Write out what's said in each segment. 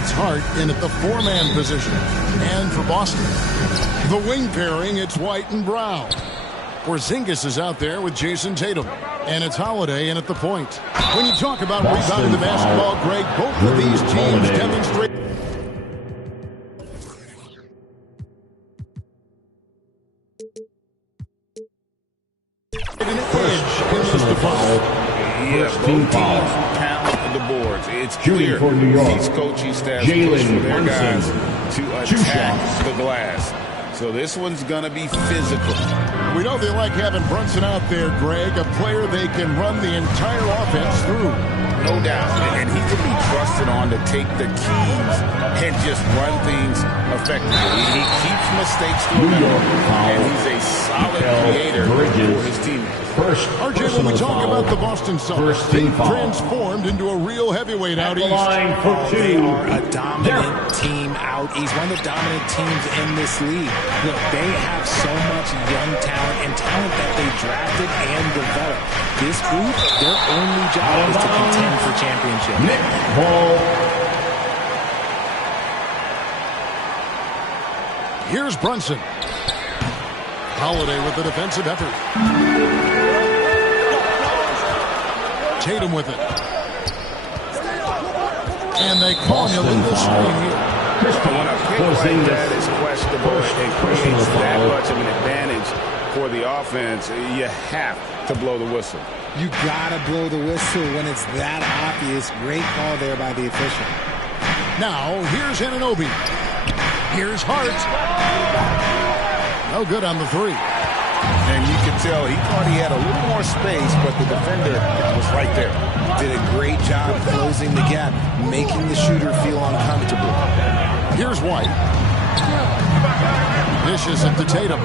it's Hart in at the four-man position. And for Boston, the wing pairing, it's White and Brown. Porzingis is out there with Jason Tatum. And it's Holiday in at the point. When you talk about rebounding the basketball, Greg, both of these teams demonstrate an edge in this department. Yeah, both teams pound the boards. It's clear these coaching staffs push for their guys to attack the glass. So this one's going to be physical. We know they like having Brunson out there, Greg, a player they can run the entire offense through. No doubt. And he can be trusted on to take the keys and just run things effectively. He keeps mistakes to a minimum, and he's a solid creator for his team. RJ, when we talk about the Boston Celtics, they've transformed into a real heavyweight out east. They are a dominant team out east, one of the dominant teams in this league. Look, they have so much young talent and talent that they drafted and developed. This group, their only job is to contend for championship. Here's Brunson. Holiday with the defensive effort. Tatum with it. And they call an illegal screen here. When a pick like that is questionable and creates that much of an advantage for the offense, you have to blow the whistle. You gotta blow the whistle when it's that obvious. Great call there by the official. Now, here's Anunoby. Here's Hart. No good on the three. And you can tell he thought he had a little more space, but the defender was right there. Did a great job closing the gap, making the shooter feel uncomfortable. Here's White. Dishes it to Tatum.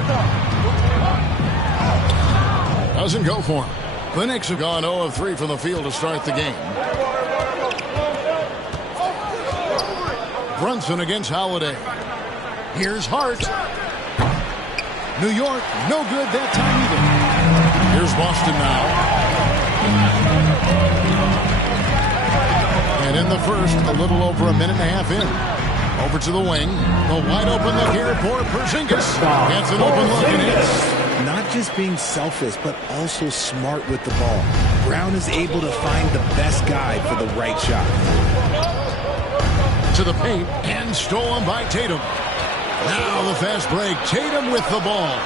Doesn't go for him. The Knicks have gone 0 of 3 from the field to start the game. Brunson against Holiday. Here's Hart. New York, no good that time either. Here's Boston now. And in the first, a little over a minute and a half in. Over to the wing. The wide open look here for Porzingis. Gets an open look and hits. Not just being selfish, but also smart with the ball. Brown is able to find the best guy for the right shot. To the paint and stolen by Tatum. Now the fast break. Tatum with the ball.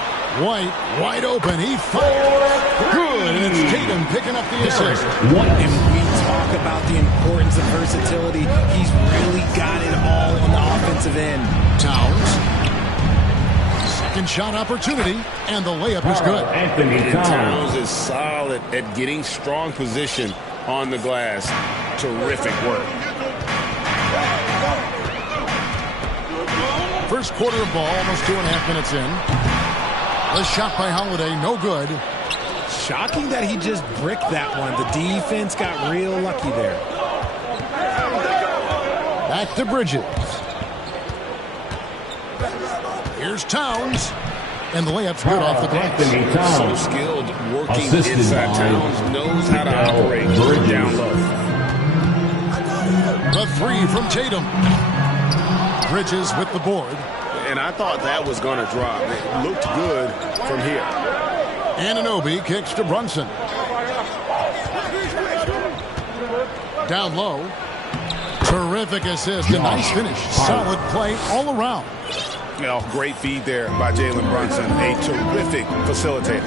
White wide open. He fires. Good. And it's Tatum picking up the assist. And we talk about the importance of versatility. He's really got it all on the offensive end. Towns. Second shot opportunity. And the layup is good. And Towns is solid at getting strong position on the glass. Terrific work. First quarter of ball, almost 2.5 minutes in. The shot by Holiday, no good. Shocking that he just bricked that one. The defense got real lucky there. Back to Bridges. Here's Towns. And the layup's good off the glass. So skilled working inside. Towns knows how to operate down low. The three from Tatum. Bridges with the board. And I thought that was going to drop. It looked good from here. Anunoby kicks to Brunson. Down low. Terrific assist. A nice finish. Solid play all around. You know, great feed there by Jalen Brunson. A terrific facilitator.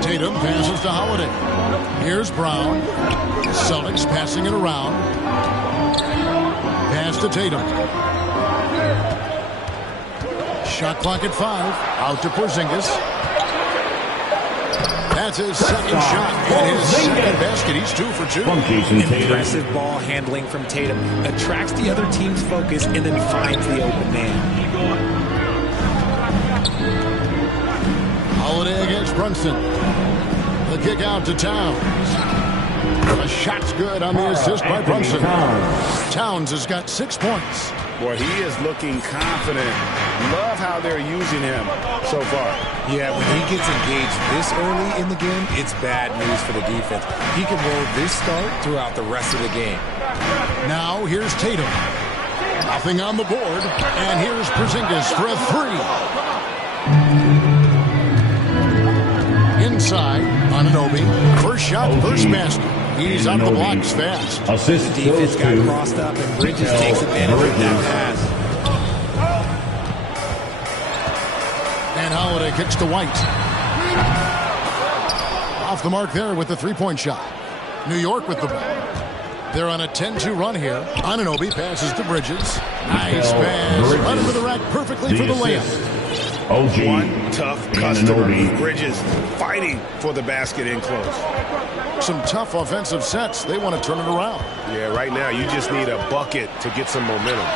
Tatum passes to Holiday. Here's Brown. Celtics passing it around. Pass to Tatum. Shot clock at 5. Out to Porzingis. That's his second shot and his second basket. He's 2 for 2. Impressive ball handling from Tatum. Attracts the other team's focus and then finds the open man. Holiday against Brunson. The kick out to Towns. The shot's good on the assist by Brunson. Towns has got 6 points. Boy, he is looking confident. Love how they're using him so far. Yeah, when he gets engaged this early in the game, it's bad news for the defense. He can roll this start throughout the rest of the game. Now here's Tatum. Nothing on the board. And here's Porzingis for a three. Inside, Anunoby. First shot, first basket. He's out the blocks fast. The defense got crossed up, and Bridges takes advantage of that pass. And Holiday kicks to White. Off the mark there with the three-point shot. New York with the ball. They're on a 10-2 run here. Anunoby passes to Bridges. Nice pass. Right into the rack perfectly for the layup. One tough customer. Bridges fighting for the basket in close. Some tough offensive sets. They want to turn it around. Yeah, right now you just need a bucket to get some momentum.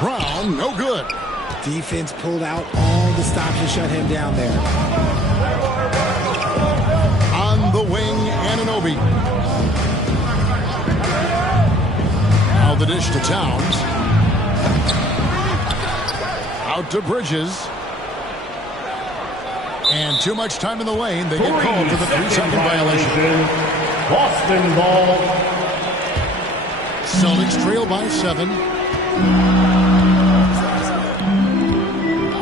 Brown, no good. Defense pulled out all the stops to shut him down there. On the wing, Anunoby. Now the dish to Towns. Out to Bridges. And too much time in the lane. They get called for the 3-second violation. Boston ball. Celtics trail by 7.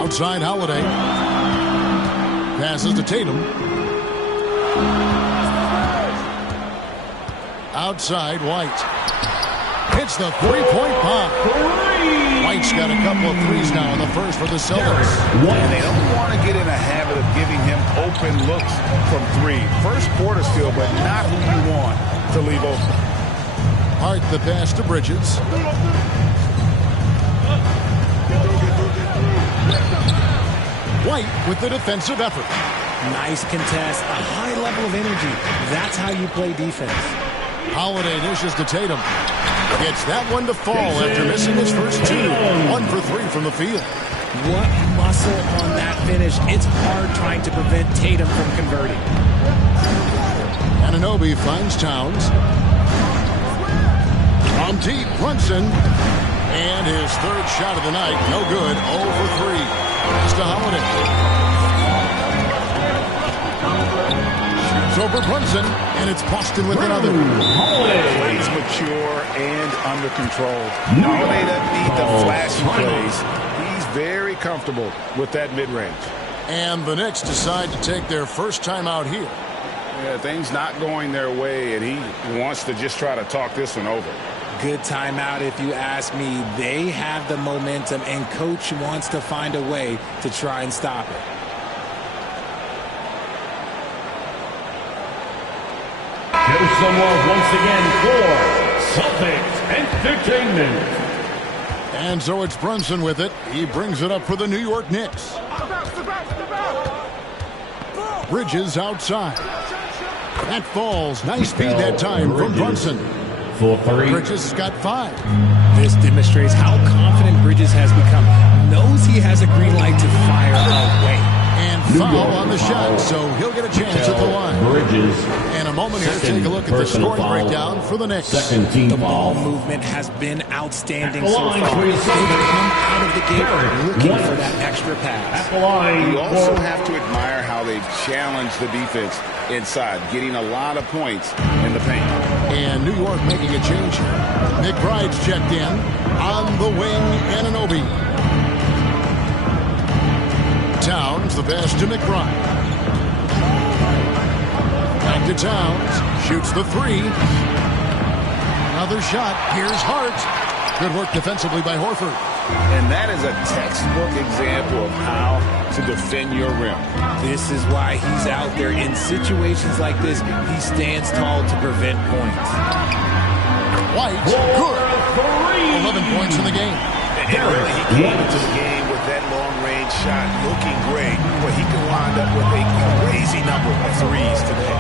Outside Holiday. Passes to Tatum. Outside White. Hits the three-point bomb. White's got a couple of threes now in the first for the Celtics. And they don't want to get in a habit of giving him open looks from three. First quarter still, but not who you want to leave open. Hart the pass to Bridges. White with the defensive effort. Nice contest, a high level of energy. That's how you play defense. Holiday dishes to Tatum. Gets that one to fall after missing his first two. 1 for 3 from the field. What muscle on that finish. It's hard trying to prevent Tatum from converting. Anunoby finds Towns. From deep, Brunson. And his third shot of the night. No good. 0 for 3. Pass to Holiday. Over Brunson, and it's Boston with another. Plays mature and under control. Holiday doesn't need the flashy plays. He's very comfortable with that mid-range. And the Knicks decide to take their first time out here. Yeah, things not going their way, and he wants to just try to talk this one over. Good timeout if you ask me. They have the momentum, and Coach wants to find a way to try and stop it. Here's some love once again for Celtics Entertainment. And so it's Brunson with it. He brings it up for the New York Knicks. Bridges outside. That falls. Nice speed that time from Brunson. For 3. Bridges has got 5. This demonstrates how confident Bridges has become. Knows he has a green light to fire away. And foul on the shot, so he'll get a chance at the line. Bridges. And a moment here, take a look at the scoring breakdown for the Knicks. Second team The ball foul. movement has been outstanding At the so line far. for They his come out of the gate looking One. for that extra At pass. the line You also for have to admire how they've challenged the defense inside, getting a lot of points in the paint. And New York making a change here. McBride's checked in. On the wing, Anunoby. Towns, the pass to McBride. Back to Towns. Shoots the three. Another shot. Here's Hart. Good work defensively by Horford. And that is a textbook example of how to defend your rim. This is why he's out there in situations like this. He stands tall to prevent points. White, good. 11 points in the game. And really, he came into the game with that long-range shot looking great, but he can wind up with a crazy number of threes today.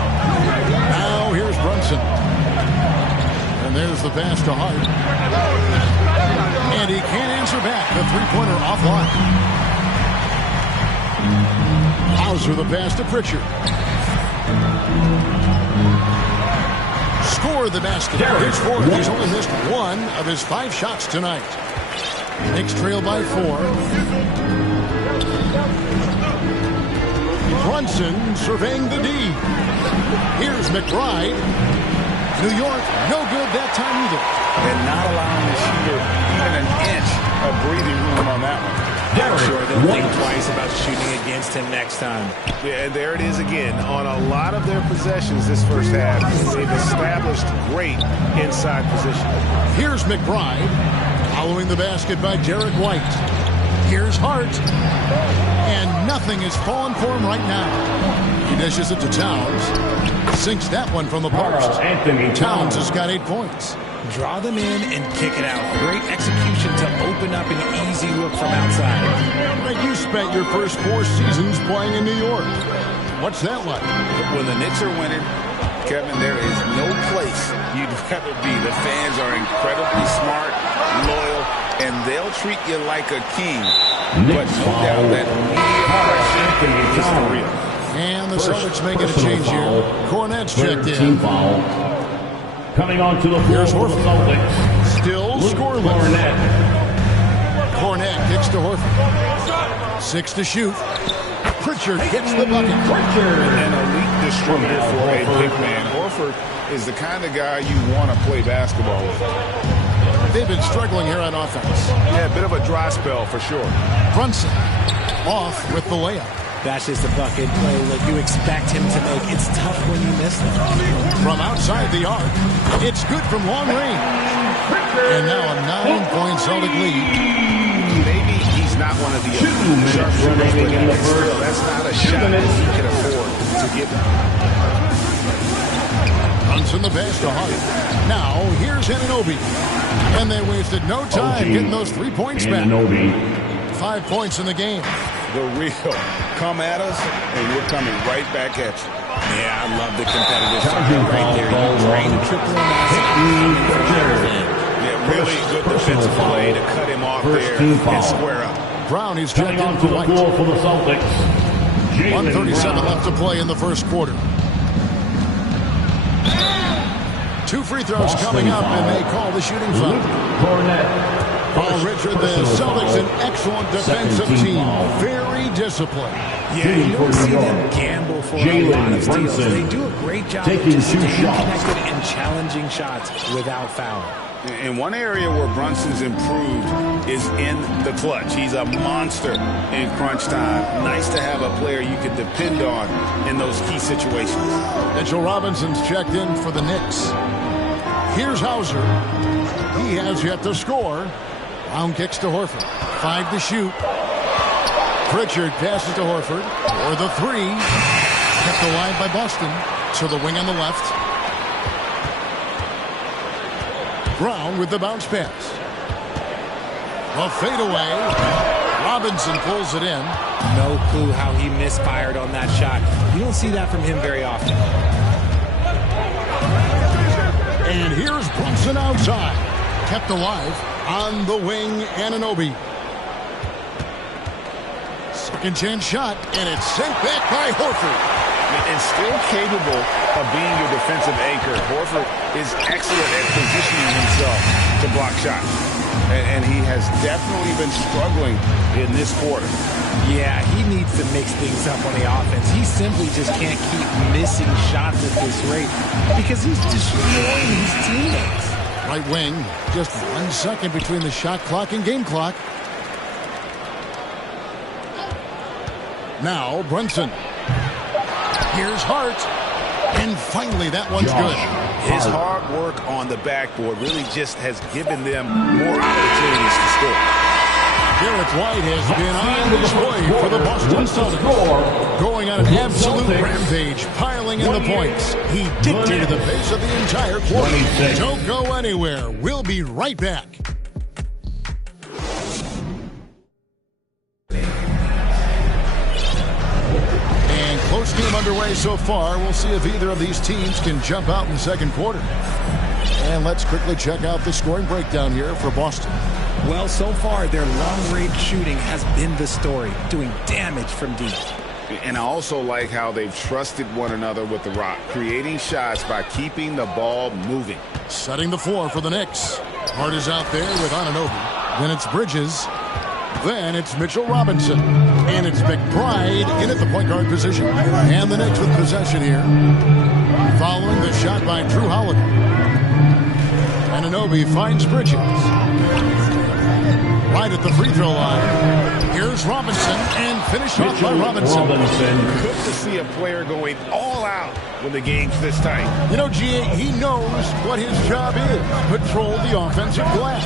Now here's Brunson. And there's the pass to Hart. And he can't answer back. The three-pointer offline. Hauser the pass to Pritchard. Score the basket. His fourth. He's only missed 1 of his 5 shots tonight. Knicks trail by 4. Brunson surveying the D. Here's McBride. New York, no good that time either. And not allowing the shooter even an inch of breathing room on that one. I'm sure they'll think twice about shooting against him next time. Yeah, and there it is again. On a lot of their possessions this first half, they've established great inside position. Here's McBride, following the basket by Derek White. Here's Hart, and nothing is falling for him right now. He dishes it to Towns, sinks that one from the post. Towns has got 8 points. Draw them in and kick it out. Great execution to open up an easy look from outside. But you spent your first 4 seasons playing in New York. What's that like? When the Knicks are winning, Kevin, there is no place you'd rather be. The fans are incredibly smart, loyal, and they'll treat you like a king. But no doubt that media pressure is for real. And the Celtics making a change here. Cornette's checked in. Coming on to the floor for the Celtics. Still scoreless. Cornette kicks to Horford. 6 to shoot. Pritchard hits the bucket. An elite distributor for a big man. Horford is the kind of guy you want to play basketball with. They've been struggling here on offense. Yeah, a bit of a dry spell for sure. Brunson off with the layup. That's just a bucket play that you expect him to make. It's tough when you miss them. From outside the arc, it's good from long range. And now a 9-point Celtic lead. Maybe he's not one of the sharpshooters, but still, that's not a shot that he can afford to give him. Brunson the pass to Hart. Now here's Anunoby. And they wasted no time getting those 3 points back. 5 points in the game. The real come at us, and we're coming right back at you. Yeah, I love the competitive fire right there. You drain the triple Yeah, really good defensive play to cut him off there and square up. Brown, he's checked in for White. For the Celtics. 1:37 left to play in the first quarter. 2 free throws coming up, and they call the shooting foul. Paul Richard, the Celtics, an excellent defensive team. Very disciplined. Yeah, you don't see them gamble for a lot of steals. They do a great job of just staying connected and challenging shots without foul. And one area where Brunson's improved is in the clutch. He's a monster in crunch time. Nice to have a player you can depend on in those key situations. Mitchell Robinson's checked in for the Knicks. Here's Hauser. He has yet to score. Brown kicks to Horford. 5 to shoot. Pritchard passes to Horford. For the 3. Kept alive by Boston. To the wing on the left. Brown with the bounce pass. A fadeaway. Robinson pulls it in. No clue how he misfired on that shot. You don't see that from him very often. And here's Brunson outside. Kept alive on the wing, Anunoby. Second chance shot, and it's sent back by Horford. And still capable of being your defensive anchor. Horford is excellent at positioning himself to block shots. And he has definitely been struggling in this quarter. Yeah, he needs to mix things up on the offense. He simply just can't keep missing shots at this rate because he's destroying his teammates. Right wing, just 1 second between the shot clock and game clock. Now Brunson. Here's Hart. And finally, that one's good. His hard work on the backboard really just has given them more opportunities to score. Derek White has been on display for the Boston Celtics. Going on an absolute rampage, piling in the points. He dictated the pace of the entire quarter. Don't go anywhere. We'll be right back. Close game underway so far. We'll see if either of these teams can jump out in the second quarter. And let's quickly check out the scoring breakdown here for Boston. Well, so far, their long-range shooting has been the story, doing damage from deep. And I also like how they've trusted one another with the rock, creating shots by keeping the ball moving. Setting the floor for the Knicks. Hart is out there with Anunoby. Then it's Bridges. Then it's Mitchell Robinson. And it's McBride in at the point guard position. And the Knicks with possession here. Following the shot by Drew Holiday. Anunoby finds Bridges. Right at the free throw line. Here's Robinson, and finished off by Robinson. Good to see a player going all out when the game's this tight. You know, GA, he knows what his job is. Patrol the offensive glass.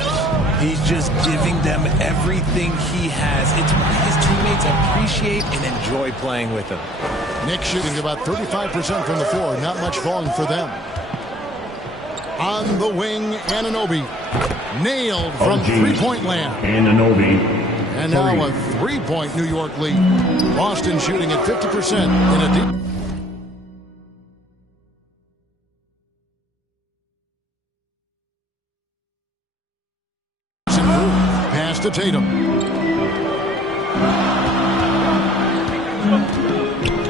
He's just giving them everything he has. It's why his teammates appreciate and enjoy playing with him. Knicks shooting about 35% from the floor. Not much falling for them. On the wing, Anunoby. Nailed from three-point land. Anunoby. And now a three-point New York lead. Boston shooting at 50% in a deep. Pass to Tatum.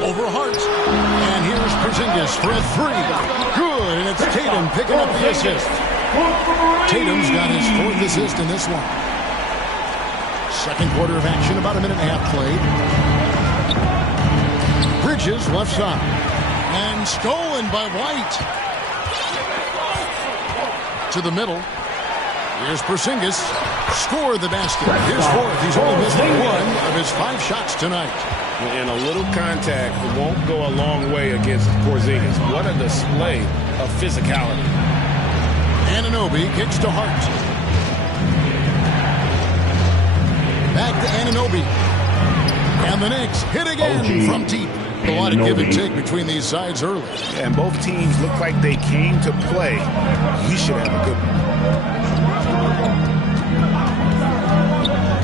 Over Hart. And here's Porzingis for a three. Good, and it's Tatum picking up the assist. Tatum's got his fourth assist in this one. Second quarter of action, about a minute and a half played. Bridges left side. And stolen by White. To the middle. Here's Porzingis. Score the basket. His fourth. He's only missed one of his 5 shots tonight. And a little contact won't go a long way against Porzingis. What a display of physicality. Anunoby kicks to Hart. Back to Anunoby. And the Knicks hit again from deep. A lot of give and take between these sides early. Yeah, and both teams look like they came to play. We should have a good one.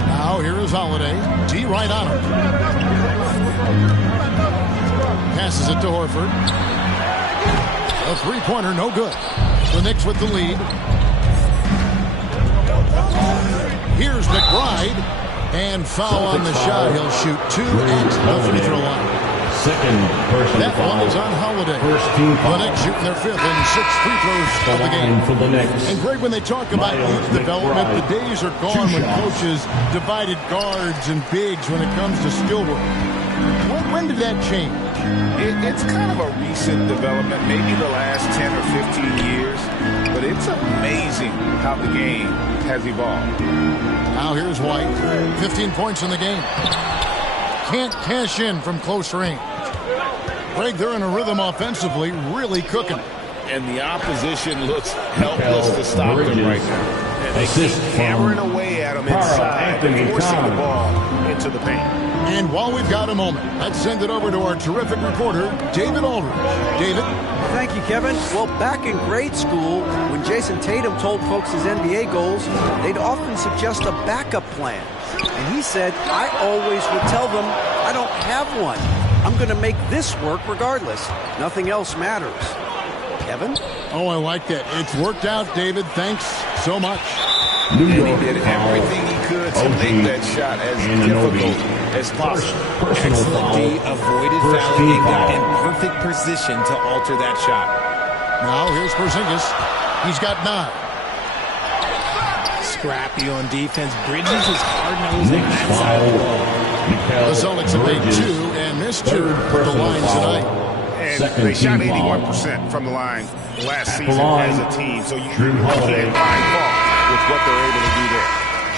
Now here is Holiday. D right on him. Passes it to Horford. A three-pointer, no good. The Knicks with the lead. Here's McBride. And foul on the shot. He'll shoot 2 at the free throw line. Second personal That foul. one is on Holiday. First team foul. The Knicks shooting their 5th and 6th free throws of the game. For the Knicks. And Greg, when they talk about youth development, the days are gone when coaches divided guards and bigs when it comes to skill work. When did that change? It's kind of a recent development, maybe the last 10 or 15 years, but it's amazing how the game has evolved. Now here's White. 15 points in the game. Can't cash in from close range. Greg, they're in a rhythm offensively, really cooking. And the opposition looks helpless to stop them right now. And they keep hammering away at them inside and forcing the ball into the paint. And while we've got a moment, let's send it over to our terrific reporter, David Aldridge. David? Thank you, Kevin. Well, back in grade school, when Jason Tatum told folks his NBA goals, they'd often suggest a backup plan. And he said, I always would tell them, I don't have one. I'm going to make this work regardless. Nothing else matters. Kevin? Oh, I like that. It's worked out, David. Thanks so much. And he did everything he could to make that shot as difficult as possible. Excellent D, avoided fouling and got in perfect position to alter that shot. Now here's Porzingis. He's got 9. Scrappy on defense. Bridges is hard-nosed on that side of the ball. The Celtics have made 2 and missed 2 at the line tonight. And they shot 81% from the line last season as a team, so you can't find fault with what they're able to do there.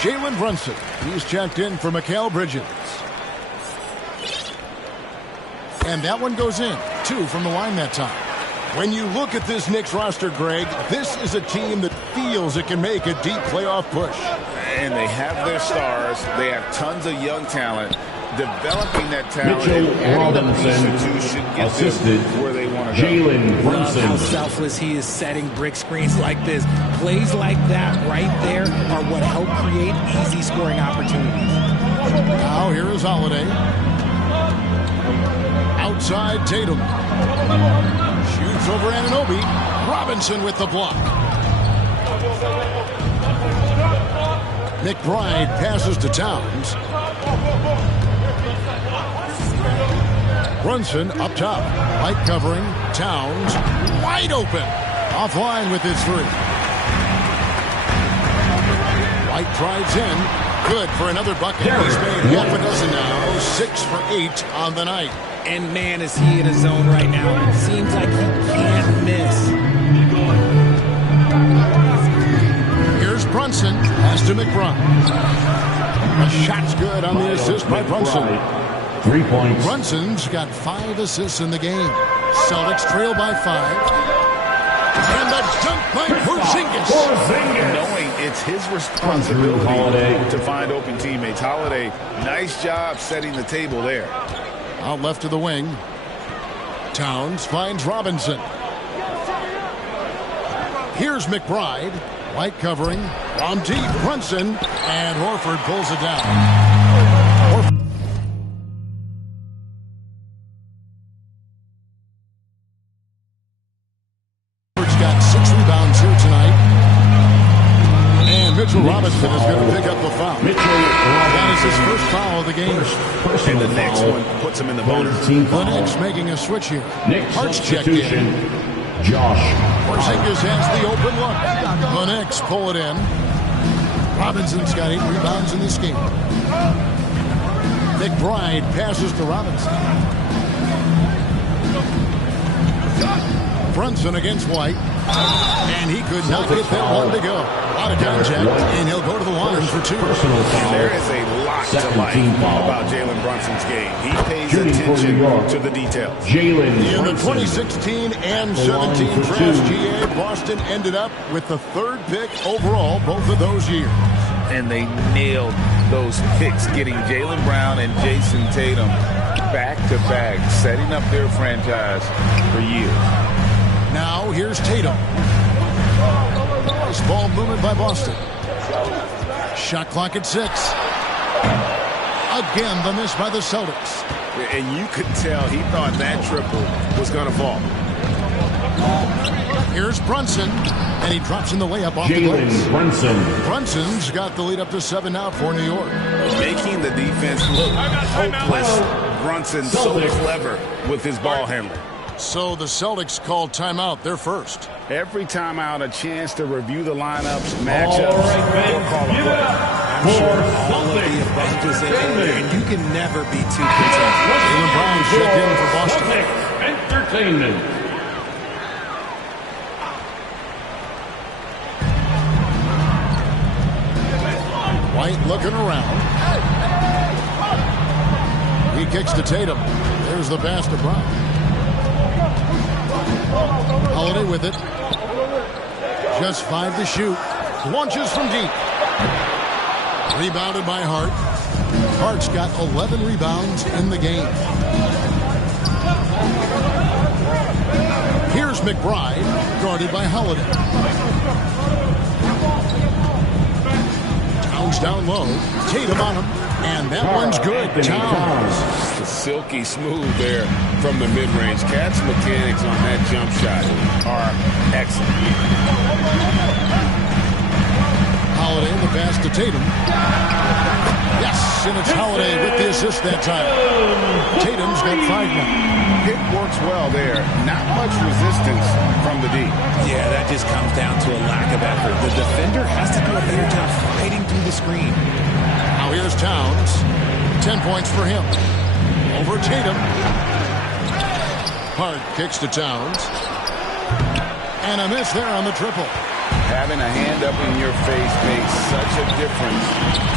Jalen Brunson, he's checked in for Mikal Bridges. And that one goes in. 2 from the line that time. When you look at this Knicks roster, Greg, this is a team that feels it can make a deep playoff push. And they have their stars. They have tons of young talent. Developing that talent Mitchell and Robinson should get assisted them where they want to go. Jalen Love how Brunson. selfless he is setting brick screens like this. Plays like that right there are what help create easy scoring opportunities. Now here is Holiday. Outside Tatum. Shoots over Anunoby. Robinson with the block. McBride passes to Towns. Brunson up top. Light covering. Towns wide open. Offline with his 3. White drives in. Good for another bucket. He's made half a dozen now. 6 for 8 on the night. And man, is he in his zone right now. Seems like he can't miss. Here's Brunson. Pass to McBride. A shot's good on the assist by Brunson. 3 points. Brunson's got 5 assists in the game. Celtics trail by 5. And the dunk by Porzingis. Knowing it's his responsibility to find open teammates. Holiday, nice job setting the table there. Out left to the wing. Towns finds Robinson. Here's McBride. White covering. On deep, Brunson. And Horford pulls it down. Horford's got 6 rebounds here tonight. And Mitchell Robinson is going to pick up the foul. That is his first foul of the game. And the next one puts him in the bonus. The Knicks making a switch here. Hart's checked in. Josh. Porzingis has the open look. The Knicks pull it in. Robinson's got 8 rebounds in this game. McBride passes to Robinson. Brunson against White. And he could not get that one to go. Out of contact, and he'll go to the line for 2. And there is a lot to like about Jalen Brunson's game. He pays attention to the details. In the 2016 and 17 draft, GA, Boston ended up with the 3rd pick overall both of those years. And they nailed those picks, getting Jaylen Brown and Jason Tatum back-to-back, setting up their franchise for years. Now here's Tatum. Nice ball movement by Boston. Shot clock at 6. Again, the miss by the Celtics. And you could tell he thought that triple was going to fall. Here's Brunson, and he drops in the layup off the glass. Brunson's got the lead up to 7 now for New York. Making the defense look hopeless. Brunson so clever with his ball handling. So the Celtics called timeout, their first. Every timeout, a chance to review the lineups, matchups, or call a play. I'm sure all of the above is in there, and you can never be too content. Jaylen Brown checked in for Boston. Entertainment. White looking around. He kicks to Tatum. There's the pass to Brown. Holiday with it. Just 5 to shoot. Launches from deep. Rebounded by Hart. Hart's got 11 rebounds in the game. Here's McBride, guarded by Holiday. Towns down low. Tatum on him. And that one's good. Towns. Silky smooth there from the mid-range. Cat's mechanics on that jump shot are excellent. Holiday in the pass to Tatum. Yes, and it's Holiday with the assist that time. Tatum's got 5 now. Pick works well there. Not much resistance from the D. Yeah, that just comes down to a lack of effort. The defender has to do a better job fighting through the screen. Now here's Towns. 10 points for him. Over Tatum. Hart kicks to Towns. And a miss there on the triple. Having a hand up in your face makes such a difference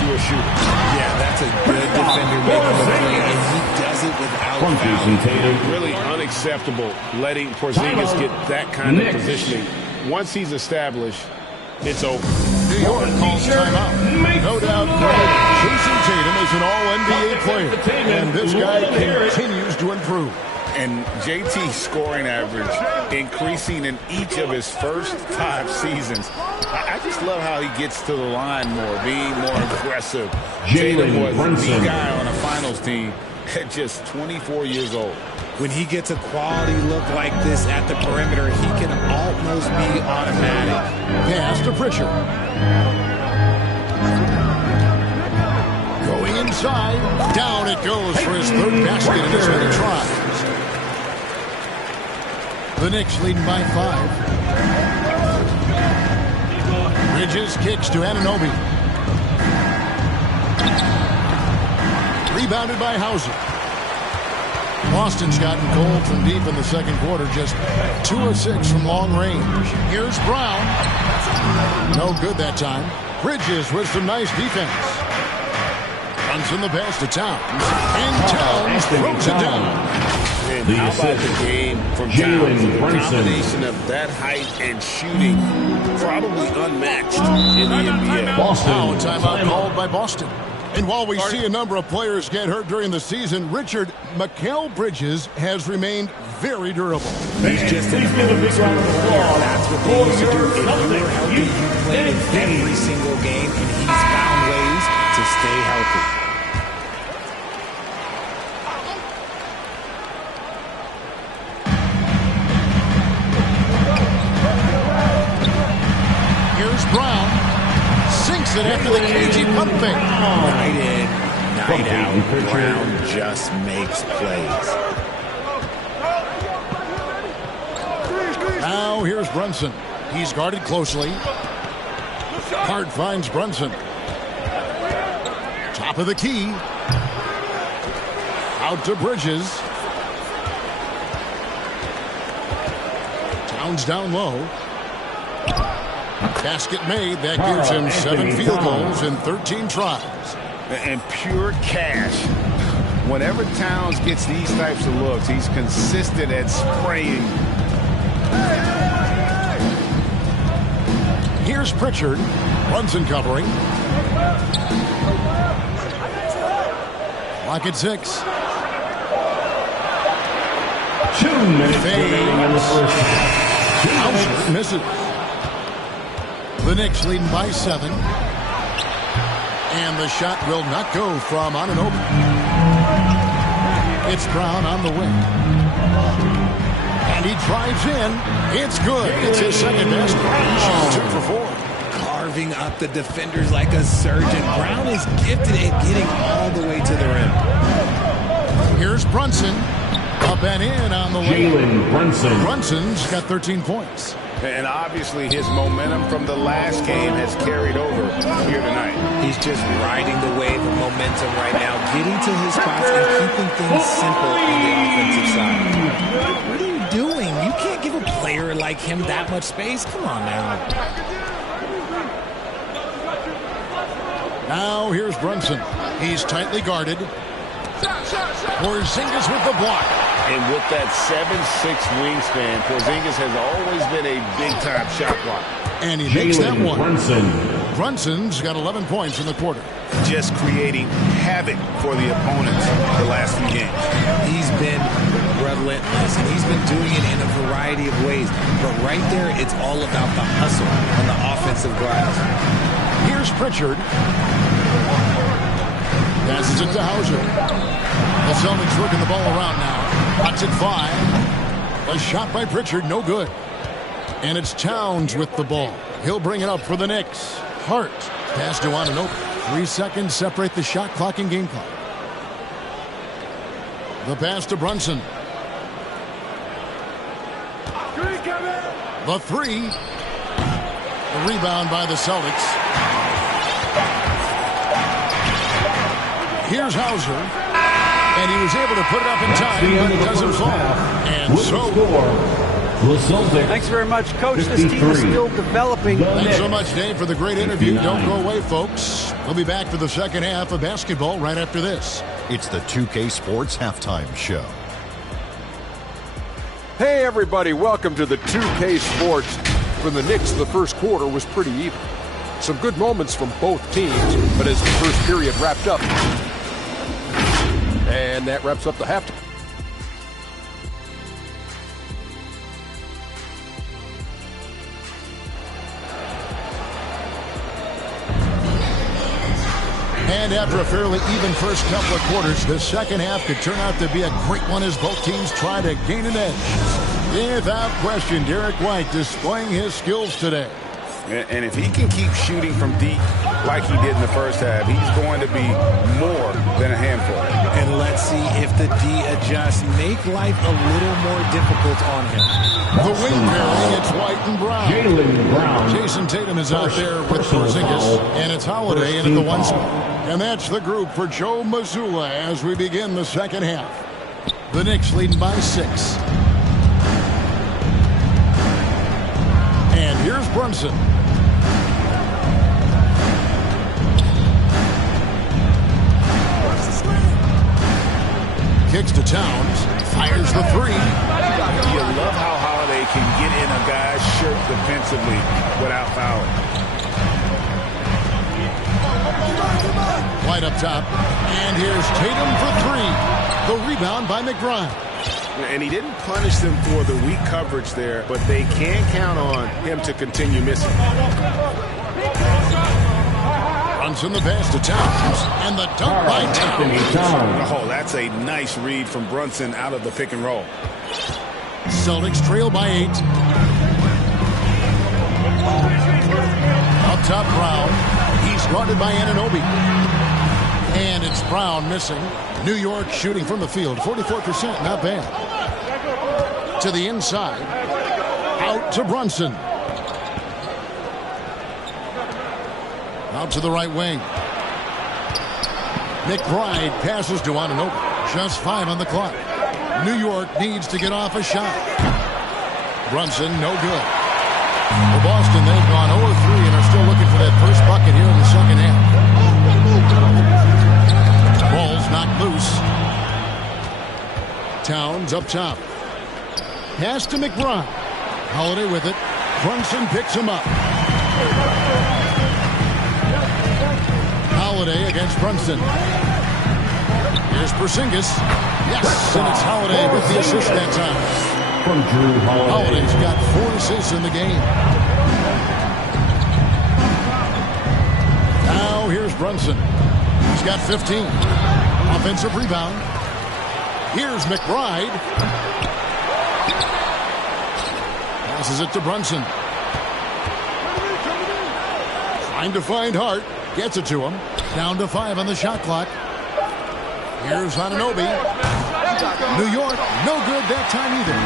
to a shooter. Yeah, that's a good defender making the play, and he does it without foul. Really unacceptable letting Porzingis get that kind of positioning. Once he's established, it's over. New York calls timeout. No doubt, Jason Tatum is an all-NBA player, and this guy continues to improve. And JT's scoring average increasing in each of his first 5 seasons. I just love how he gets to the line more, being more aggressive. Tatum was the guy on a finals team at just 24 years old. When he gets a quality look like this at the perimeter, he can almost be automatic. Pass to Pritchard. Going inside. Down it goes for his 3rd basket in as many tries. The Knicks leading by 5. Bridges kicks to Anunoby. Rebounded by Hauser. Boston's gotten cold from deep in the second quarter, just 2 of 6 from long range. Here's Brown. No good that time. Bridges with some nice defense. Runs in the pass to Towns. And Towns throws it down. And how about the game from Towns? The combination of that height and shooting, probably unmatched in the NBA. Boston. Now a timeout called by Boston. And while we see a number of players get hurt during the season, Richard, Mikal Bridges has remained very durable. He's just in a big round of applause. That's what they used to do. If you were healthy, you played in every single game, and he's found ways to stay healthy. Here's Brown. Sinks it after the cagey pump fake. Night in, night out, Brown just makes plays. Now here's Brunson. He's guarded closely. Hart finds Brunson. Top of the key. Out to Bridges. Towns down low. Basket made. That gives him 7 field goals in 13 tries. And pure cash. Whenever Towns gets these types of looks, he's consistent at spraying. Here's Pritchard. Brunson covering. Clock at 6. 2 minutes remaining in the first half. Hauser misses. The Knicks leading by 7. And the shot will not go from Anunoby. It's Brown on the wing. And he drives in. It's good. It's his second basket. He's 2 for 4. Carving up the defenders like a surgeon. Brown is gifted at getting all the way to the rim. Here's Brunson. Up and in on the way. Jalen Brunson. Brunson's got 13 points. And obviously his momentum from the last game has carried over here tonight. He's just riding the wave of momentum right now, getting to his spots and keeping things simple on the offensive side. What are you doing? You can't give a player like him that much space. Come on now. Now here's Brunson. He's tightly guarded. Porzingis with the block. And with that 7'6" wingspan, Porzingis has always been a big-time shot blocker. And he makes that one. Brunson. Brunson's got 11 points in the quarter. Just creating havoc for the opponents the last few games. He's been relentless, and he's been doing it in a variety of ways. But right there, it's all about the hustle on the offensive glass. Here's Pritchard. Passes it to Hauser. The Celtics working the ball around now. Cuts it 5. A shot by Pritchard, no good. And it's Towns with the ball. He'll bring it up for the Knicks. Hart. Pass to Anunoby. 3 seconds separate the shot clock and game clock. The pass to Brunson. The 3. The rebound by the Celtics. Here's Hauser. And he was able to put it up in time, but it doesn't fall. And so... Thanks very much, Coach. This team is still developing. Thanks so much, Dave, for the great interview. Don't go away, folks. We'll be back for the second half of basketball right after this. It's the 2K Sports Halftime Show. Hey, everybody. Welcome to the 2K Sports. For the Knicks, the first quarter was pretty even. Some good moments from both teams, but as the first period wrapped up, and that wraps up the halftime. And after a fairly even first couple of quarters, the second half could turn out to be a great one as both teams try to gain an edge. Without question, Derek White displaying his skills today. And if he can keep shooting from deep like he did in the first half. He's going to be more than a handful. And let's see if the D adjusts, make life a little more difficult on him. The wing pairing, it's White and Brown. Jaylen Brown. Jason Tatum is out there with Porzingis, and it's Holiday in at the 1 spot. And that's the group for Joe Mazzulla as we begin the second half. The Knicks leading by 6. And here's Brunson. Kicks to Towns, fires the 3. You love how Holiday can get in a guy's shirt defensively without fouling. White up top, and here's Tatum for 3. The rebound by McBride. And he didn't punish them for the weak coverage there, but they can count on him to continue missing. Brunson the pass to Towns, and the dunk by Towns. Oh, that's a nice read from Brunson out of the pick and roll. Celtics trail by 8. Up top, Brown. He's guarded by Anunoby. And it's Brown missing. New York shooting from the field, 44%, not bad. To the inside. Out to Brunson. Out to the right wing. McBride passes to Anunoby. Just 5 on the clock. New York needs to get off a shot. Brunson, no good. For Boston, they've gone 0-3 and are still looking for that first bucket here in the second half. Ball's knocked loose. Towns up top. Pass to McBride. Holiday with it. Brunson picks him up. Holiday against Brunson. Here's Porzingis. Yes, and it's Holiday with the assist that time. From Drew Holiday. Holiday's got 4 assists in the game. Now here's Brunson. He's got 15. Offensive rebound. Here's McBride. Passes it to Brunson. Trying to find Hart. Gets it to him. Down to 5 on the shot clock. Here's Anunoby. New York, no good that time either.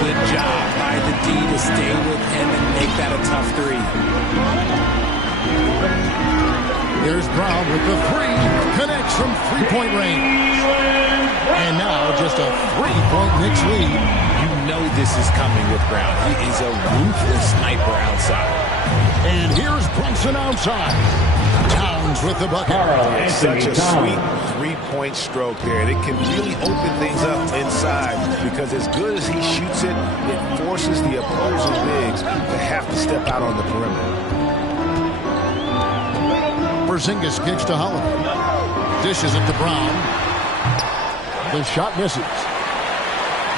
Good job by the D to stay with him and make that a tough 3. Here's Brown with the 3. Connects from 3-point range. And now just a 3-point Knicks lead. You know this is coming with Brown. He is a ruthless sniper outside. And here's Brunson outside. Towns with the bucket. It's such a sweet 3-point stroke there. It can really open things up inside because as good as he shoots it, it forces the opposing bigs to have to step out on the perimeter. Porzingis kicks to Holiday. Dishes it to Brown. The shot misses.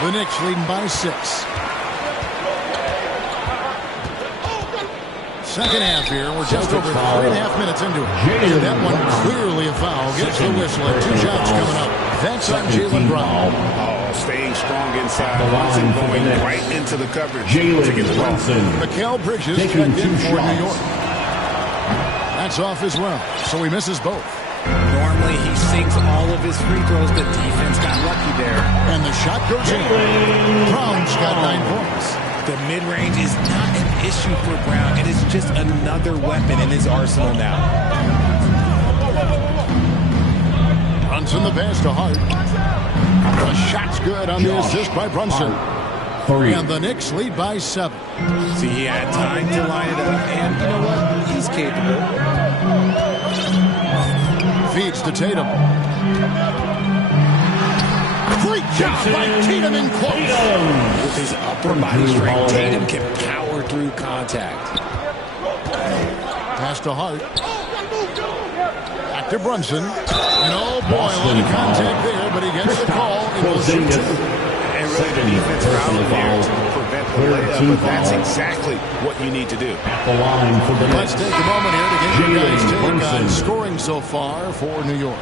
The Knicks leading by 6. Second half here. We're just over 3.5 minutes into it. And that one clearly a foul. Gets the whistle and 2 shots coming up. That's on Jaylen Brown. Oh, staying strong inside. Brunson going right into the coverage to get the ball. Mikal Bridges checked in for New York. That's off as well. So he misses both. Normally he sinks all of his free throws. The defense got lucky there. And the shot goes in. Brown's got 9 points. The mid-range is not an issue for Brown. It is just another weapon in his arsenal now. Brunson the pass to Hart. The shot's good on the assist by Brunson. 3. And the Knicks lead by 7. See, he had time to line it up, and you know what? He's capable. Feeds to Tatum. Great job by Tatum in close. With his upper body strength, Tatum can power through contact. Pass to Hart. Back to Brunson. And oh boy, a little contact there, but he gets the call. It will shoot 2. And really the defense foul there to prevent the layup, but that's exactly what you need to do. The line for the Let's take a moment here to get you guys' take on scoring so far for New York.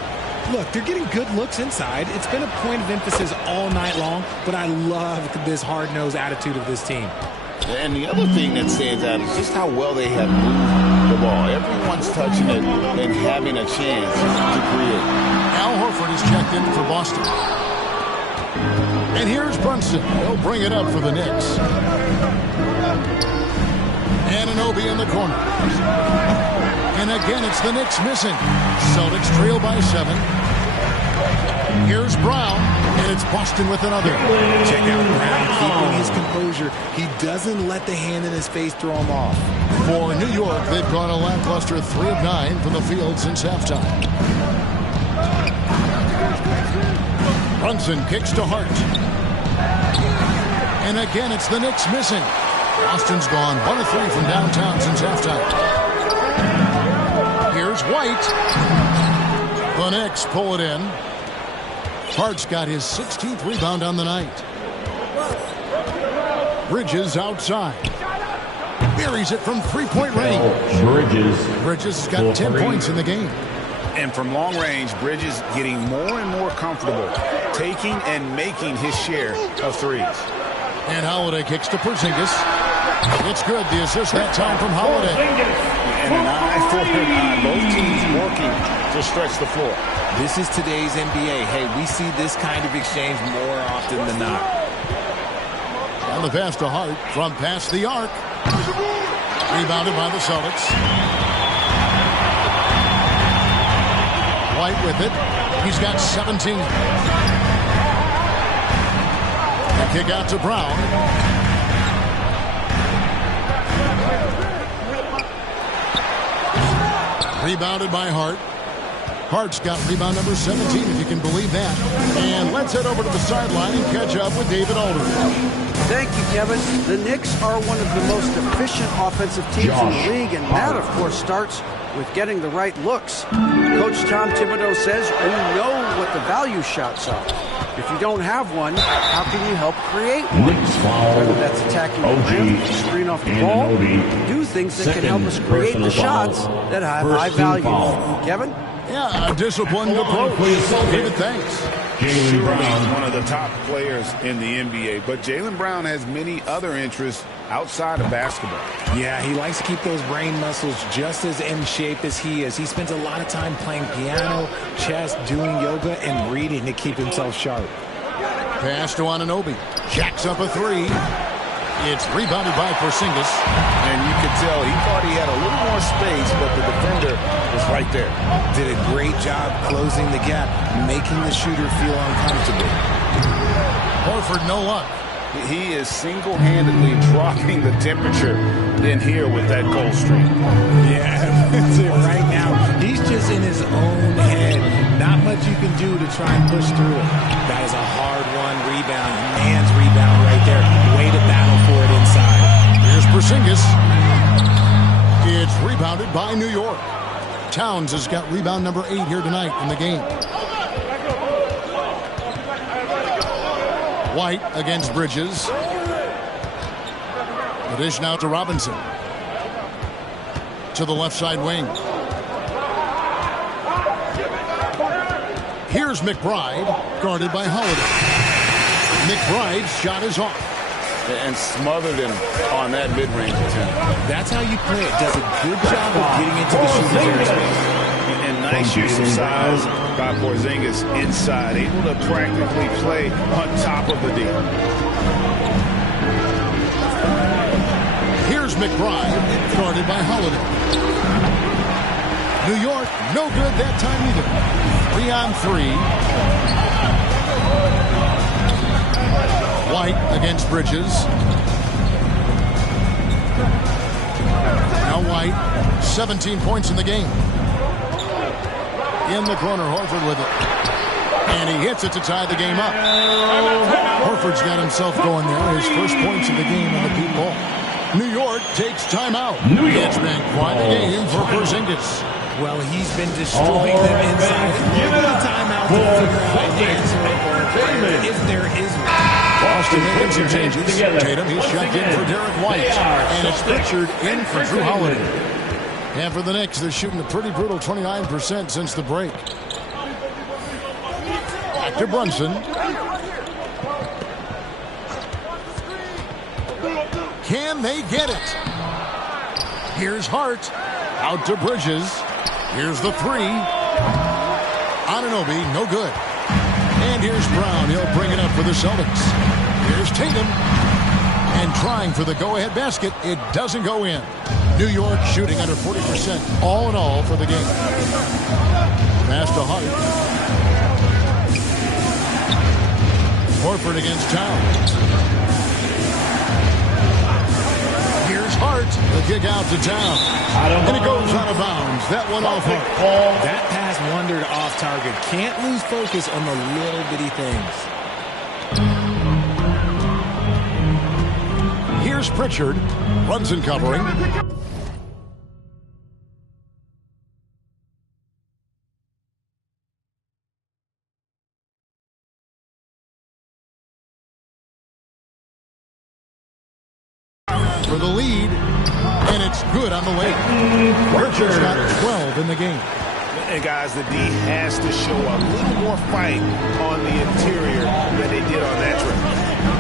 Look, they're getting good looks inside. It's been a point of emphasis all night long, but I love this hard-nosed attitude of this team. And the other thing that stands out is just how well they have moved the ball. Everyone's touching it and having a chance to create. Al Horford is checked in for Boston. And here's Brunson. He'll bring it up for the Knicks. Anunoby in the corner. And again, it's the Knicks missing. Celtics trail by 7. Here's Brown, and it's Boston with another. Check out Brown keeping his composure. He doesn't let the hand in his face throw him off. For New York, they've gone a lackluster 3 of 9 from the field since halftime. Brunson kicks to Hart. And again, it's the Knicks missing. Boston's gone 1 of 3 from downtown since halftime. Here's White. The Knicks pull it in. Hart's got his 16th rebound on the night. Bridges outside. Buries it from 3-point range. Bridges has got 10 points in the game. And from long range, Bridges getting more and more comfortable, taking and making his share of threes. And Holiday kicks to Porzingis. It's good. The assist that time from Holiday. And an eye for an eye. Both teams working to stretch the floor. This is today's NBA. Hey, we see this kind of exchange more often than not. And the pass to Hart from past the arc. Rebounded by the Celtics. White with it. He's got 17. The kick out to Brown. Rebounded by Hart. Hart's got rebound number 17, if you can believe that. And let's head over to the sideline and catch up with David Aldridge. Thank you, Kevin. The Knicks are one of the most efficient offensive teams in the league, and that, of course, starts with getting the right looks. Coach Tom Thibodeau says we know what the value shots are. If you don't have one, how can you help create one? Whether that's attacking the rim, screen off the ball, do things that can help us create the shots that have high value. Kevin? Yeah, a disciplined approach. David, thanks. Jaylen Brown is one of the top players in the NBA, but Jaylen Brown has many other interests outside of basketball. Yeah, he likes to keep those brain muscles just as in shape as he is. He spends a lot of time playing piano, chess, doing yoga, and reading to keep himself sharp. Pass to Anunoby. Jacks up a 3. It's rebounded by Porzingis. And you could tell he thought he had a little more space, but the defender was right there. Did a great job closing the gap, making the shooter feel uncomfortable. Horford, no luck. He is single-handedly dropping the temperature in here with that cold streak. Yeah, that's it right now. He's just in his own head. Not much you can do to try and push through it. That is a hard-won rebound. Man's rebound right there. Way to battle for it inside. Here's Porzingis. It's rebounded by New York. Towns has got rebound number 8 here tonight in the game. White against Bridges. The dish now to Robinson. To the left side wing. Here's McBride, guarded by Holiday. McBride's shot is off. And smothered him on that mid-range attempt. That's how you play it. Does a good job of getting into the shooter's airspace. And nice use of size by Porzingis inside, able to practically play on top of the D. Here's McBride, guarded by Holiday. New York, no good that time either. 3 on 3. White against Bridges. Now White, 17 points in the game. In the corner, Horford with it. And he hits it to tie the game up. Horford's got himself going there. His first points of the game on the deep ball. New York takes timeout. It's been quite a game for Porzingis. Well, he's been destroying them inside. Give it a timeout to figure out an answer if there is one. Boston making some changes. Tatum, he's checked in for Derek White. And it's Pritchard in for Drew Holiday. And for the Knicks, they're shooting a pretty brutal 29% since the break. Back to Brunson. Can they get it? Here's Hart. Out to Bridges. Here's the three. Anunoby, no good. And here's Brown. He'll bring it up for the Celtics. Here's Tatum. And trying for the go-ahead basket. It doesn't go in. New York shooting under 40% all in all for the game. Pass to Hart. Horford against Towns. Here's Hart. The kick out to Towns. And it goes out of bounds. That one off Hart. That pass wandered off target. Can't lose focus on the little bitty things. Here's Pritchard. Brunson covering. For the lead, and it's good on the way. Pritchard's got 12 in the game. And guys, the D has to show a little more fight on the interior than they did on that trip.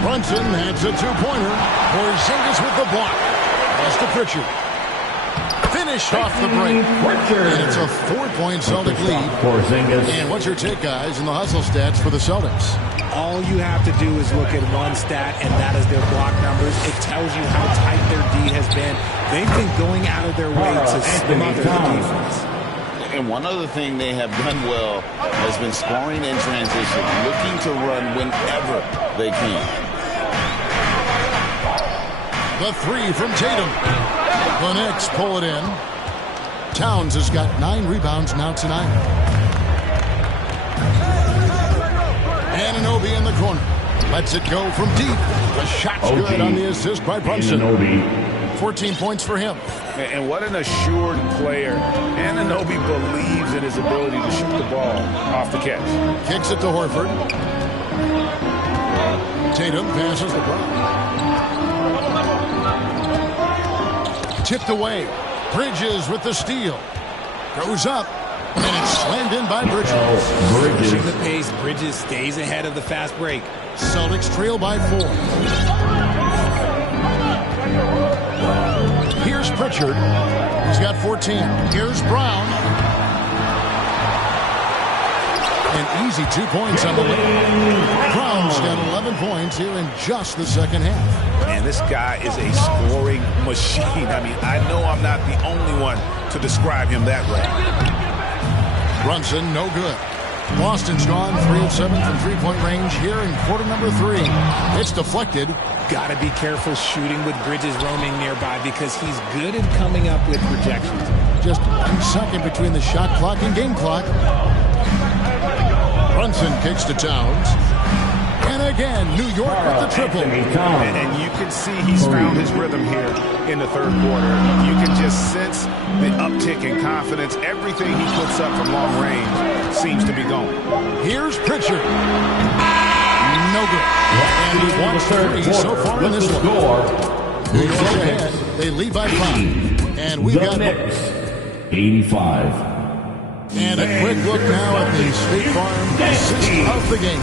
Brunson has a two-pointer. Porzingis with the block. Pass to Pritchard. Finish off the break. And it's a 4-point Celtic lead. And what's your take, guys, in the hustle stats for the Celtics? All you have to do is look at one stat, and that is their block numbers. It tells you how tight their D has been. They've been going out of their way to smother the defense. And one other thing they have done well has been scoring in transition, looking to run whenever they can. The three from Tatum. The Knicks pull it in. Towns has got 9 rebounds now tonight. Anunoby in the corner. Lets it go from deep. The shot's good on the assist by Brunson. 14 points for him. And what an assured player. Anunoby believes in his ability to shoot the ball off the catch. Kicks it to Horford. Tatum passes the Brown. Tipped away. Bridges with the steal. Goes up. And it's slammed in by Bridges. Pushing the pace, Bridges stays ahead of the fast break. Celtics trail by 4. Here's Pritchard. He's got 14. Here's Brown. An easy 2 points on the way. Brown's got 11 points here in just the second half. Man, this guy is a scoring machine. I mean, I know I'm not the only one to describe him that way. Brunson, no good. Boston's gone 3 of 7 from three-point range here in quarter number 3. It's deflected. Got to be careful shooting with Bridges roaming nearby because he's good at coming up with rejections. Just 1 second between the shot clock and game clock. Brunson kicks to Towns. And again, New York with the triple. And you can see he's found his rhythm here in the third quarter. You can just sense the uptick in confidence. Everything he puts up from long range seems to be going. Here's Pritchard. No good. And he wants 3 so far in this one. New York ahead. They lead by 5. And we've got 85. And a quick look now at the State Farm assist of the game.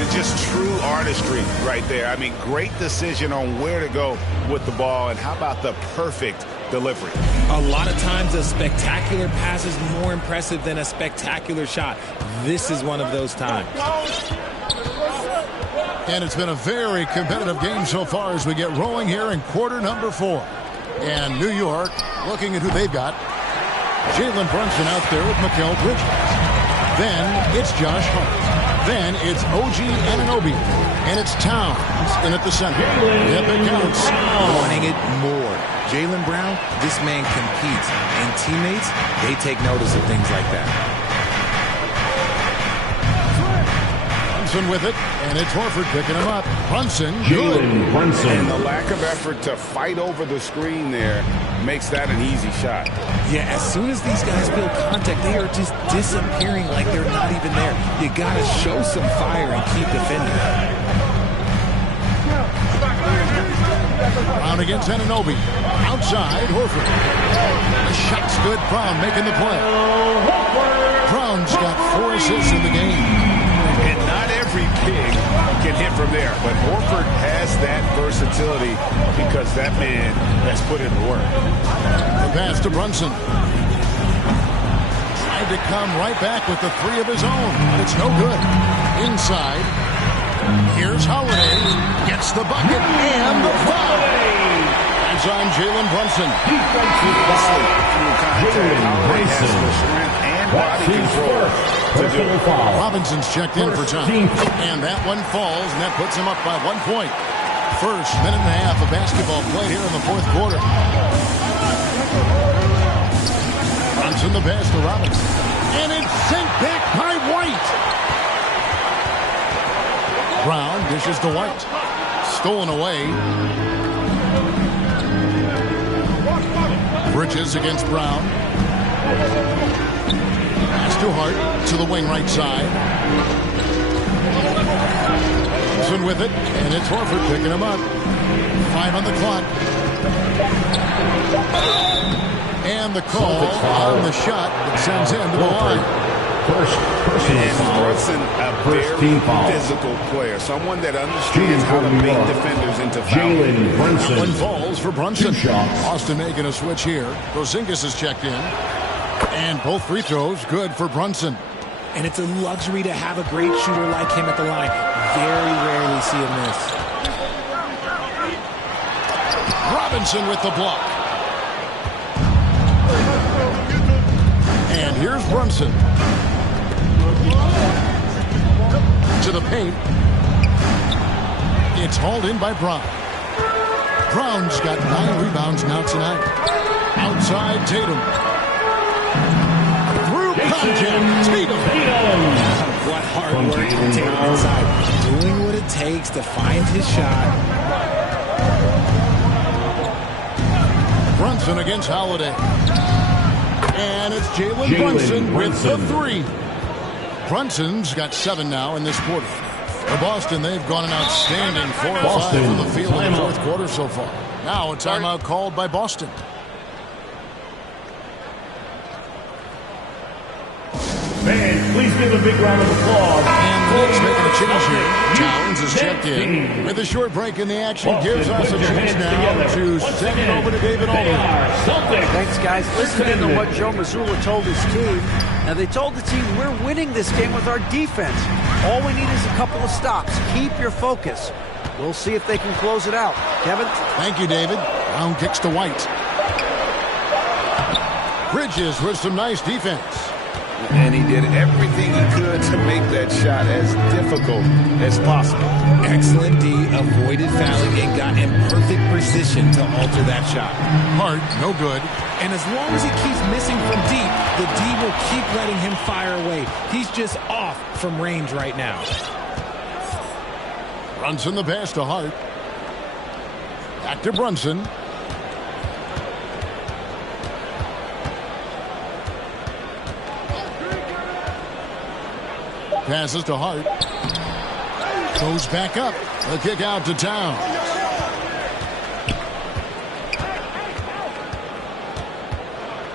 It's just true artistry right there. I mean, great decision on where to go with the ball, and how about the perfect delivery? A lot of times a spectacular pass is more impressive than a spectacular shot. This is one of those times. And it's been a very competitive game so far as we get rolling here in quarter number 4. And New York looking at who they've got. Jalen Brunson out there with Mikal Bridges. Then it's Josh Hart. Then it's OG Anunoby. And it's Towns in at the center. Yep, it counts. Wanting it more. Jaylen Brown, this man competes. And teammates, they take notice of things like that. Brunson with it. And it's Horford picking him up. Brunson, good. And the lack of effort to fight over the screen there makes that an easy shot. Yeah, as soon as these guys feel contact, they are just disappearing like they're not even there. You got to show some fire and keep defending. Brown against Anunoby. Outside, Horford. The shot's good. Brown making the play. Brown's got 4 assists in the game. And not every pig can hit from there. But Horford has that versatility because that man has put in the work. The pass to Brunson. Tried to come right back with the three of his own, but it's no good. Inside. Here's Holiday. Gets the bucket and the foul. That's on Jalen Brunson. Holiday has the strength and body control to do it. Robinson's checked in for time. And that one falls, and that puts him up by 1 point. First minute and a half of basketball played here in the fourth quarter. Brunson the pass to Robinson. And it's sent back by White. Brown dishes to White. Stolen away. Bridges against Brown. Pass to Hart to the wing right side. Brunson with it, and it's Horford picking him up. 5 on the clock. And the call on the shot that sends him to the line. Brunson, a very physical player, someone that understands how to make defenders into fouls. That one falls for Brunson. Austin making a switch here. Porzingis is checked in. And both free throws good for Brunson. And it's a luxury to have a great shooter like him at the line. Very rarely see him miss. Robinson with the block. And here's Brunson. To the paint. It's hauled in by Brown. Brown's got 9 rebounds now tonight. Outside Tatum. Through contact, Tatum. What hard work from Tatum inside. Doing what it takes to find his shot. Brunson against Holiday. And it's Jalen Brunson with the 3. Brunson's got 7 now in this quarter. For Boston, they've gone an outstanding 4 of 5 from the field in the fourth quarter so far. Now a timeout called by Boston. Fans, please give a big round of applause. And the Knicks making a change here. Towns is checked in. With a short break in the action, gives us a chance now to send it over to David Aldridge. Thanks, guys. Listen to what Joe Mazzulla told his team. Now, they told the team, we're winning this game with our defense. All we need is a couple of stops. Keep your focus. We'll see if they can close it out. Kevin? Thank you, David. Brown kicks to White. Bridges with some nice defense. And he did everything he could to make that shot as difficult as possible. Excellent D, avoided fouling and got in perfect position to alter that shot. Hart, no good. And as long as he keeps missing from deep, the D will keep letting him fire away. He's just off from range right now. Brunson the pass to Hart. Back to Brunson. Passes to Hart. Goes back up. The kick out to Towns.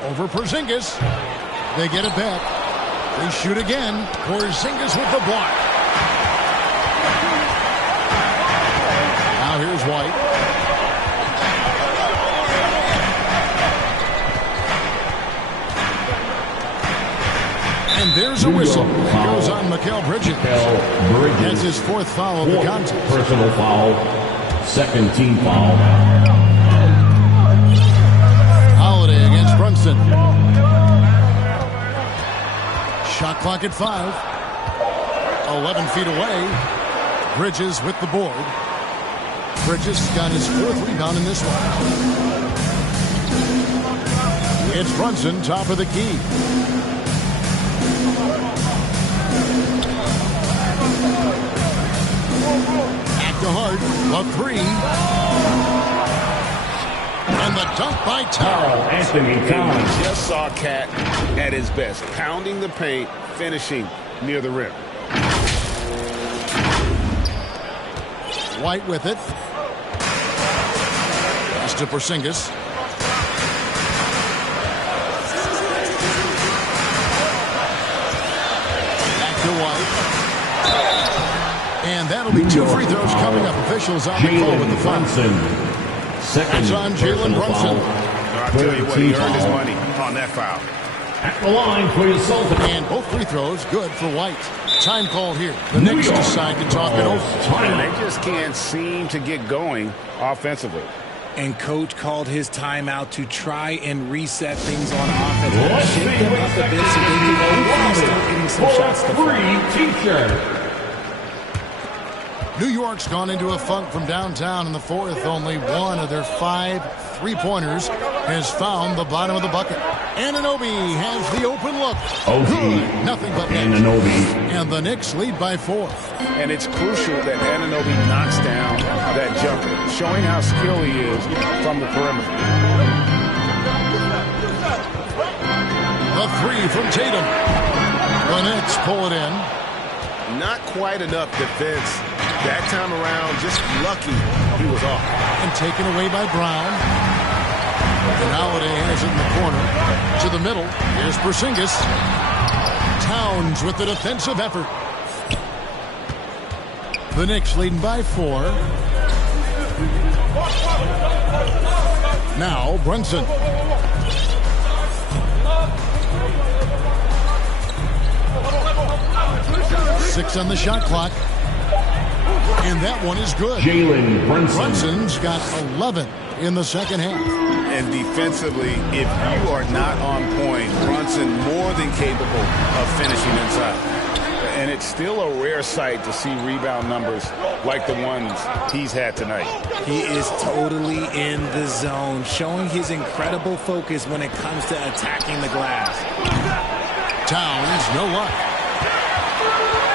Over Porzingis. They get it back. They shoot again. Porzingis with the block. Now here's White. And there's a whistle. It goes on Mikal Bridges. That's his 4th foul of the contest. Personal foul. 2nd team foul. Holiday against Brunson. Shot clock at 5. 11 feet away. Bridges with the board. Bridges got his 4th rebound in this one. It's Brunson, top of the key. Back to Hart, a 3. And the dunk by Towns. Anthony Towns. We just saw Cat at his best, pounding the paint, finishing near the rim. White with it. Pass to Porzingis. Back to White. And that'll be 2 free throws coming up. Officials on the call with the foul. Second it's on Jalen Brunson. I'll tell you what, he earned his money on that foul. At the line for your Celtics. And both free throws good for White. Time call here. The Knicks decide to talk it over. And they just can't seem to get going offensively. And Coach called his timeout to try and reset things on offense. Shake them up a bit so they can hopefully start getting some shots to free T-shirt. New York's gone into a funk from downtown in the fourth. Only one of their 5 three-pointers has found the bottom of the bucket. Anunoby has the open look. Good. Nothing but net. And the Knicks lead by 4. And it's crucial that Anunoby knocks down that jumper, showing how skilled he is from the perimeter. The 3 from Tatum. The Knicks pull it in. Not quite enough defense. That time around, just lucky he was off. And taken away by Brown. And Holiday has it in the corner. To the middle. Here's Porzingis. Towns with the defensive effort. The Knicks leading by 4. Now Brunson. Six on the shot clock. And that one is good. Jalen Brunson. Brunson's got 11 in the second half. And defensively, if you are not on point, Brunson more than capable of finishing inside. And it's still a rare sight to see rebound numbers like the ones he's had tonight. He is totally in the zone, showing his incredible focus when it comes to attacking the glass. Towns, no luck.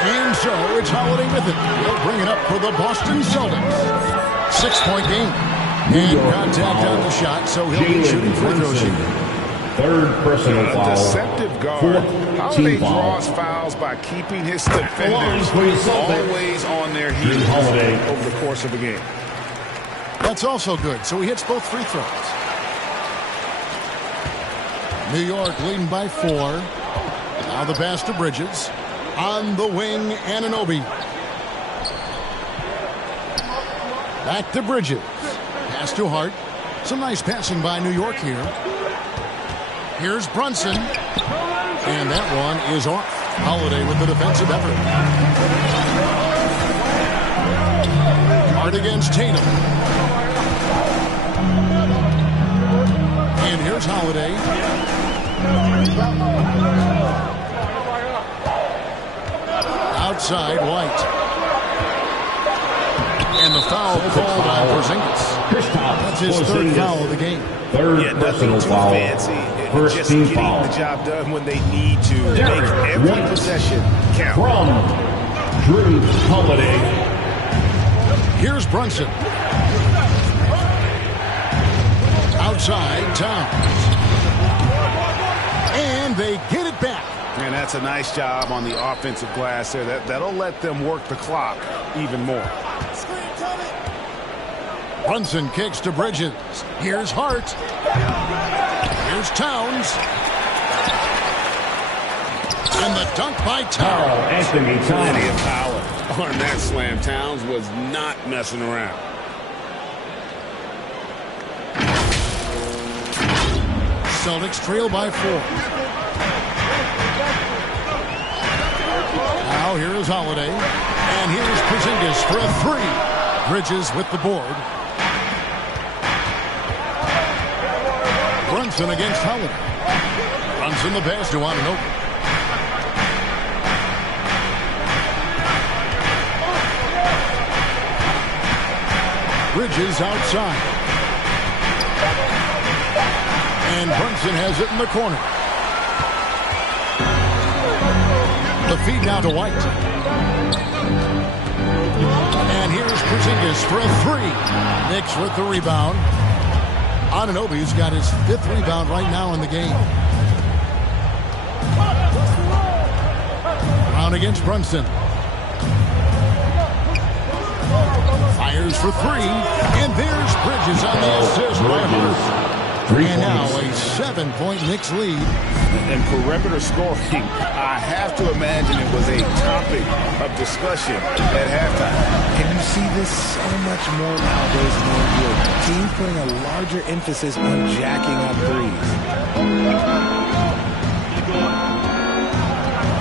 And so it's Holiday with it. He'll bring it up for the Boston Celtics. 6-point game. And contact on the shot, so he'll be shooting free throws here. Third personal foul. Deceptive guard. Holiday draws fouls by keeping his defenders always on their heels over the course of the game. That's also good, so he hits both free throws. New York leading by 4. Now the pass to Bridges. On the wing, Anunoby. Back to Bridges. Pass to Hart. Some nice passing by New York here. Here's Brunson. And that one is off. Holiday with the defensive effort. Hart against Tatum. And here's Holiday. Outside, White. And the foul called on Porzingis. That's his third foul of the game. Third personal foul. Fancy. First just team getting foul. the job done when they need to. Make every possession count. From Drew Holiday. Here's Brunson. Outside, Towns. And they get it back. And that's a nice job on the offensive glass there. That'll let them work the clock even more. Brunson kicks to Bridges. Here's Hart. Here's Towns. And the dunk by Towns. Plenty of power on that slam. Towns was not messing around. Celtics trail by 4. Now here is Holiday. And here's Porzingis for a 3. Bridges with the board. Brunson against Holiday. Brunson the pass to Anunoby. Bridges outside. And Brunson has it in the corner. The feed now to White. And here's Porzingis for a 3. Knicks with the rebound. Anunoby's got his 5th rebound right now in the game. Brown against Brunson. Fires for 3. And there's Bridges on the assist by Hart. And now a 7-point Knicks lead. And perimeter scoring, I have to imagine it was a topic of discussion at halftime. And you see this so much more nowadays in the NBA. Teams putting a larger emphasis on jacking up threes.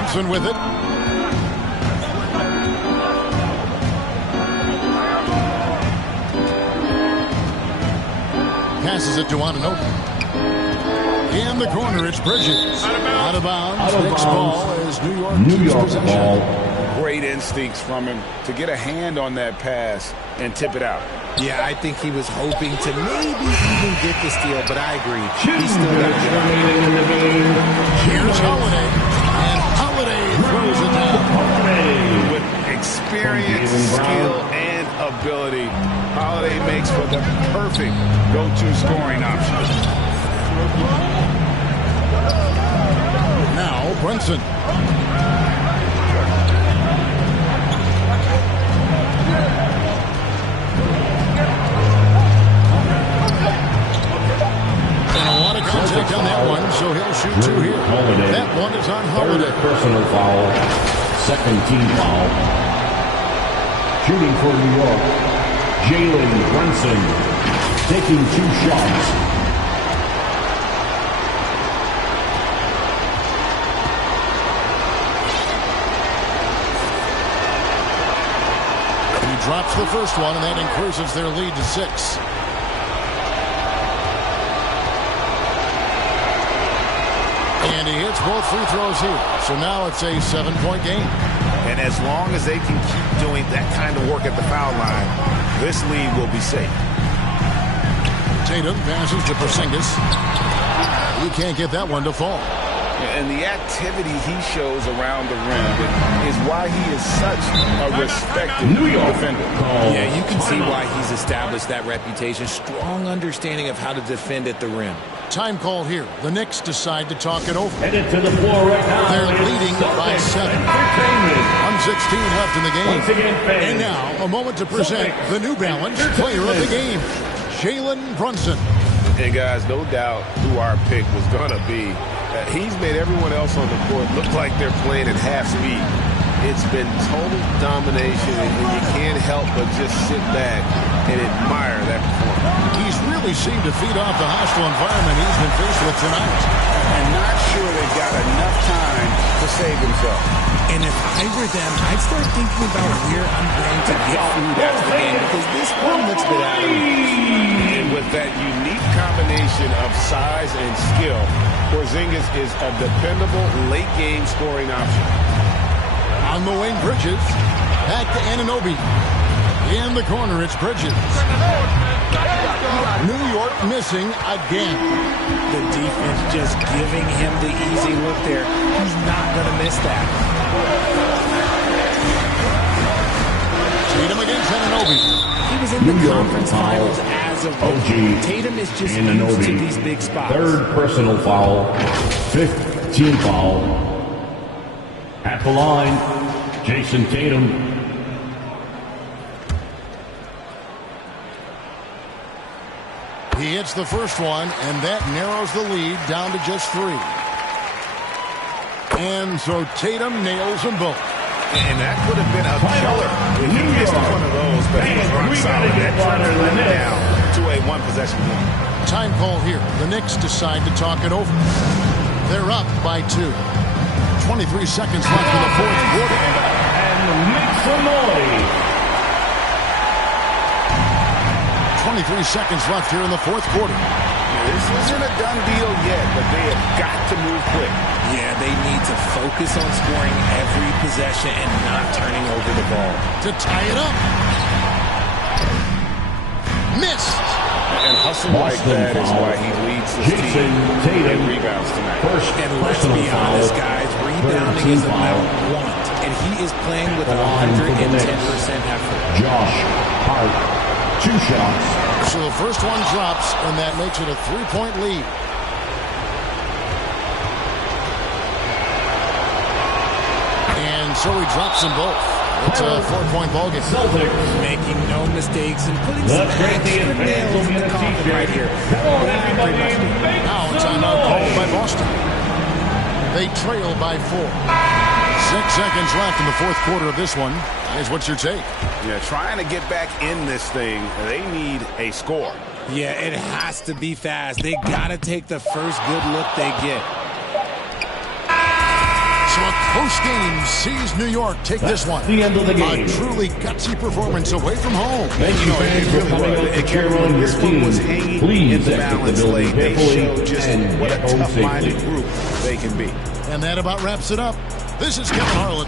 Thompson with it. Passes it to Anunoby. In the corner, it's Bridges. Out of bounds. Knicks ball is New York ball. Great instincts from him to get a hand on that pass and tip it out. Yeah, I think he was hoping to maybe even get the steal, but I agree. He still got to get it. Here's Holiday. And Holiday throws it down. With experience, skill, and ability, Holiday makes for the perfect go-to scoring option. Now Brunson. And a lot of contact on that one, so he'll shoot two here. Holiday. That one is on Holiday. Personal foul. Second team foul. Shooting for New York, Jalen Brunson taking 2 shots. Drops the first one, and that increases their lead to 6. And he hits both free throws here. So now it's a 7-point game. And as long as they can keep doing that kind of work at the foul line, this lead will be safe. Tatum passes to Porzingis. He can't get that one to fall. And the activity he shows around the rim is why he is such a respected defender. Yeah, you can see why he's established that reputation. Strong understanding of how to defend at the rim. Time call here. The Knicks decide to talk it over. Headed to the floor right now. They're leading by 7. 1:16 left in the game. And now, a moment to present the New Balance player of the game, Jalen Brunson. And guys, no doubt who our pick was going to be. He's made everyone else on the court look like they're playing at half speed. It's been total domination, and you can't help but just sit back and admire that performance. He's really seemed to feed off the hostile environment he's been faced with tonight. And not sure they've got enough time to save himself. And if I were them, I'd start thinking about where I'm going to get food after the game, because this one looks a bit out of reach. And with that unique combination of size and skill, Porzingis is a dependable late-game scoring option. On the wing, Bridges. Back to Anunoby. In the corner, it's Bridges. New York missing again. The defense just giving him the easy look there. He's not going to miss that. Tatum against Anunoby. He was in the conference finals as of OG. Tatum is just used to these big spots. Third personal foul. 5th team foul. At the line, Jason Tatum. He hits the first one, and that narrows the lead down to just 3. And so Tatum nails them both. And that could have been a killer if he missed one of those, but he was rock solid. That turned it down to a one-possession game. Time call here. The Knicks decide to talk it over. They're up by 2. 23 seconds left in the fourth quarter. And make some noise. 23 seconds left here in the fourth quarter. This isn't a done deal yet, but they have got to move quick. Yeah, they need to focus on scoring every possession and not turning over the ball. To tie it up. Missed. And hustle like that is why he leads his team in rebounds tonight. And let's be honest, guys, rebounding is a Mount want, and he is playing with 110% effort. Josh Hart, 2 shots. So the first one drops, and that makes it a 3-point lead. And so he drops them both. It's a 4-point ball game. Celtics. Making no mistakes and putting some Let's break the extra advance nails on in the the coffin t-shirt. right here. Come on, everybody, make Now it's some on out called by noise. Boston. They trail by 4. 6 seconds left in the fourth quarter of this one. Guys, what's your take? Yeah, trying to get back in this thing, they need a score. Yeah, it has to be fast. They got to take the first good look they get. So a close game sees New York take this one. the end of the game. A truly gutsy performance away from home. Thank you, fans, for coming out to cheer on your This one was team. hanging in Please the exit the balance building late. They carefully showed just and what a get home tough-minded safely. group they can be. And that about wraps it up. This is Kevin Harlan.